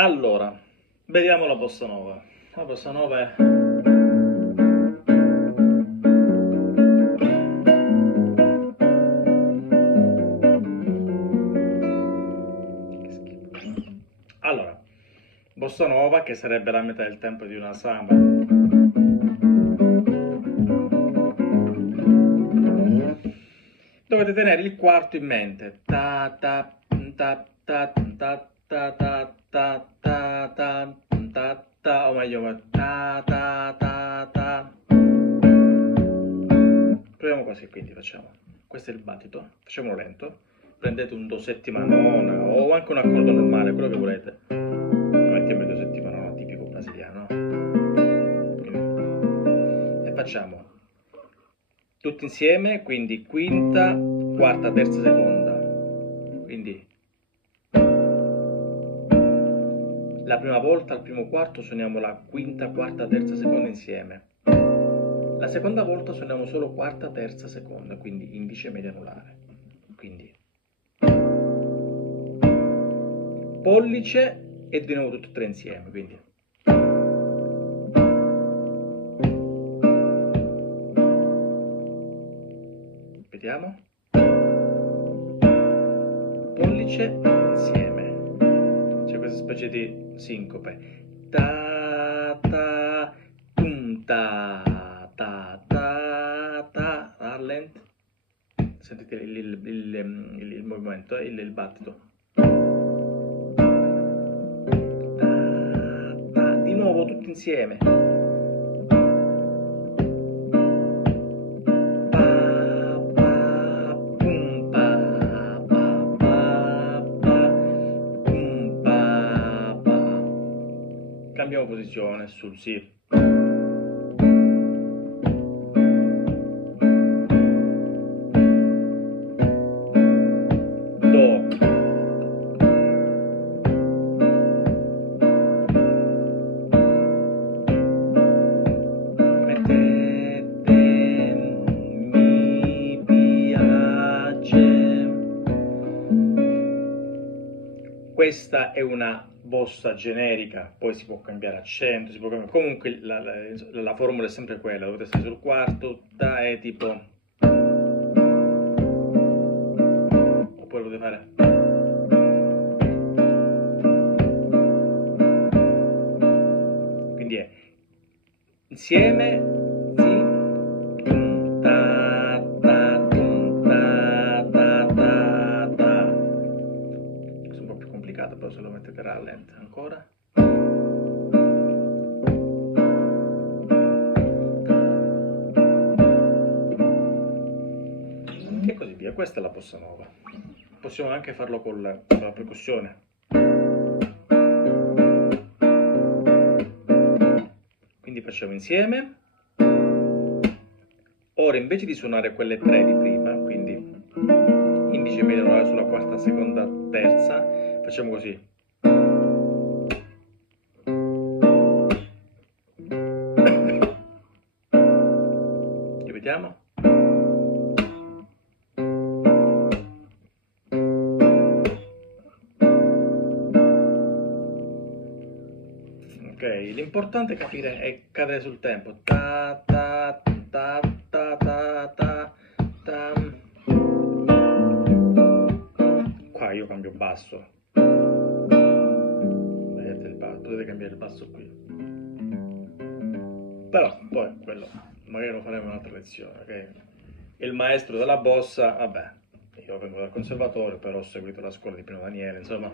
Allora, vediamo la bossa nova. La bossa nova è... Che schifo. Allora, bossa nova, che sarebbe la metà del tempo di una samba. Dovete tenere il quarto in mente. Ta ta ta ta ta ta ta ta ta ta ta ta, o meglio ta ta ta ta. Proviamo così, quindi facciamo. Questo è il battito, facciamolo lento. Prendete un do settimanona o anche un accordo normale, quello che volete. Mettiamo il do settimanona tipico brasiliano. Quindi. E facciamo tutti insieme, quindi quinta, quarta, terza, seconda. Quindi la prima volta al primo quarto suoniamo la quinta, quarta, terza, seconda insieme. La seconda volta suoniamo solo quarta, terza, seconda, quindi indice, medio, anulare. Quindi pollice e di nuovo tutte e tre insieme, quindi vediamo. Pollice insieme. C'è questa specie di sincope. Ta ta tum ta ta ta ta. Rallent. Sentite il movimento, il battito. Ta ta. Di nuovo tutti insieme. Cambiamo posizione sul Si. Do. Mettete, mi piace. Questa è una bossa generica, poi si può cambiare accento, si può cambiare... comunque la formula è sempre quella, dovete stare sul quarto, ta è tipo... oppure potete fare... quindi è insieme, si, tum, ta, ta, tum, ta, ta, ta, ta. Questo è un po' più complicato, però se lo mettete rallent ancora. E così via, questa è la bossa nova. Possiamo anche farlo con la percussione. Quindi facciamo insieme. Ora invece di suonare quelle tre di prima, quindi indice, medio, anulare sulla quarta, seconda, terza, facciamo così. Ripetiamo. Ok, l'importante è capire e cadere sul tempo. Ta ta ta ta ta ta ta. Qua io cambio basso. Vedete il basso, potete cambiare il basso qui. Però poi quello magari lo faremo in un'altra lezione, ok? Il maestro della bossa, vabbè, io vengo dal conservatorio, però ho seguito la scuola di Pino Daniele, insomma.